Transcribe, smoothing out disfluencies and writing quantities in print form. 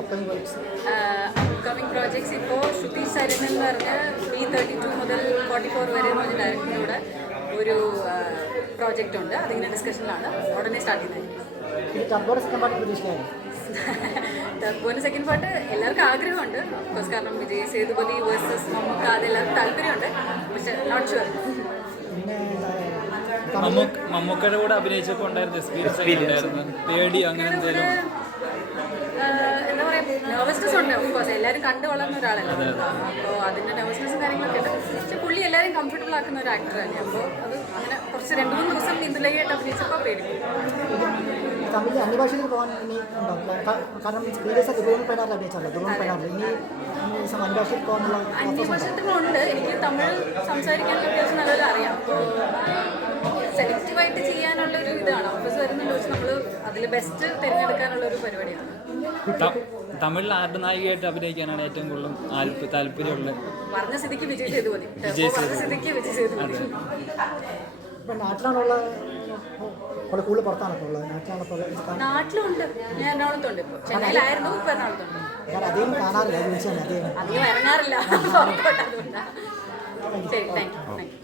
Upcoming projects ഇപ്പോൾ ശ്രുതി സരൻ എന്ന് പറഞ്ഞ B32 മുതൽ 44 വരെ പറഞ്ഞ ഡയറക്ടറുടെ ഒരു പ്രോജക്റ്റ് ഉണ്ട്. അതിങ്ങനെ ഡിസ്കഷനിലാണ്. ഉടനെ സ്റ്റാർട്ട് ചെയ്യുന്നത്. ടർബോന് സെക്കൻഡ് പാർട്ട് എല്ലാവർക്കും ആഗ്രഹമുണ്ട്. ബിക്കോസ് കാരണം വിജയ് സേതുപതി വേഴ്സസ് മമ്മൂക്ക അതെല്ലാവർക്കും താല്പര്യമുണ്ട്. പക്ഷെ നോട്ട് ഷുവർ. മമ്മൂക്കയുടെ കൂടെ അഭിനയിച്ചപ്പോൾ ഉണ്ടായിരുന്ന എക്സ്പീരിയൻസ് പേടി അങ്ങനെ എന്തെങ്കിലും? എന്താ പറയുക, നെർവസ്നെസ് ഉണ്ട്. ഓഫ്കോഴ്സ് എല്ലാവരും കണ്ടു വളർന്ന ഒരാളല്ല. അപ്പോൾ അതിൻ്റെ നെർവസ്നെസ്സും കാര്യങ്ങളൊക്കെ ഉണ്ട്. പക്ഷെ പുള്ളി എല്ലാവരും കംഫർട്ടബിൾ ആക്കുന്ന ഒരു ആക്ടർ തന്നെ. അപ്പോൾ അത് അങ്ങനെ കുറച്ച് 2-3 ദിവസം ഇന്ദുലയായിട്ട് അഭിനയിച്ചപ്പോൾ പേടിക്കും. തമിഴ് അന്യഭാഷയിൽ പോകാൻ ഇനി ഉണ്ടോ? കാരണം അന്യഭാഷയിൽ പോകാനുള്ള അന്യഭാഷത്തിലുണ്ട്. എനിക്ക് തമിഴ് സംസാരിക്കാനുള്ള അത്യാവശ്യം നല്ലപോലെ അറിയാം. അപ്പോൾ സെലക്റ്റീവായിട്ട് ചെയ്യാനുള്ളൊരു ഇതാണ്. ഓഫീസ് വരുന്നുണ്ട്. പക്ഷെ നമ്മൾ അതിൽ ബെസ്റ്റ് തിരഞ്ഞെടുക്കാനുള്ളൊരു പരിപാടിയാണ്. തമിഴിൽ ആരുടെ നായികയായിട്ട് അഭിനയിക്കാനാണ് ഏറ്റവും കൂടുതൽ താല്പര്യമുള്ളത്? പറഞ്ഞ സ്ഥിതിക്ക് വിജയ് സേതുപതി. പറഞ്ഞ സ്ഥിതിക്ക് വിജയ് സേതുപതി. ഇപ്പം നാട്ടിലാണുള്ള കൂടുതൽ പുറത്താണോ ഉള്ളത്? നാട്ടിലുണ്ട്. ഞാൻ എറണാകുളത്തുണ്ട്. ഇപ്പോൾ ചെന്നൈയിലായിരുന്നു. ഇപ്പോൾ എറണാകുളത്തുണ്ട്. അധികം കാണാറില്ല. അധികം ഇറങ്ങാറില്ല. അതുകൊണ്ടാണ്. ശരി, താങ്ക് യു.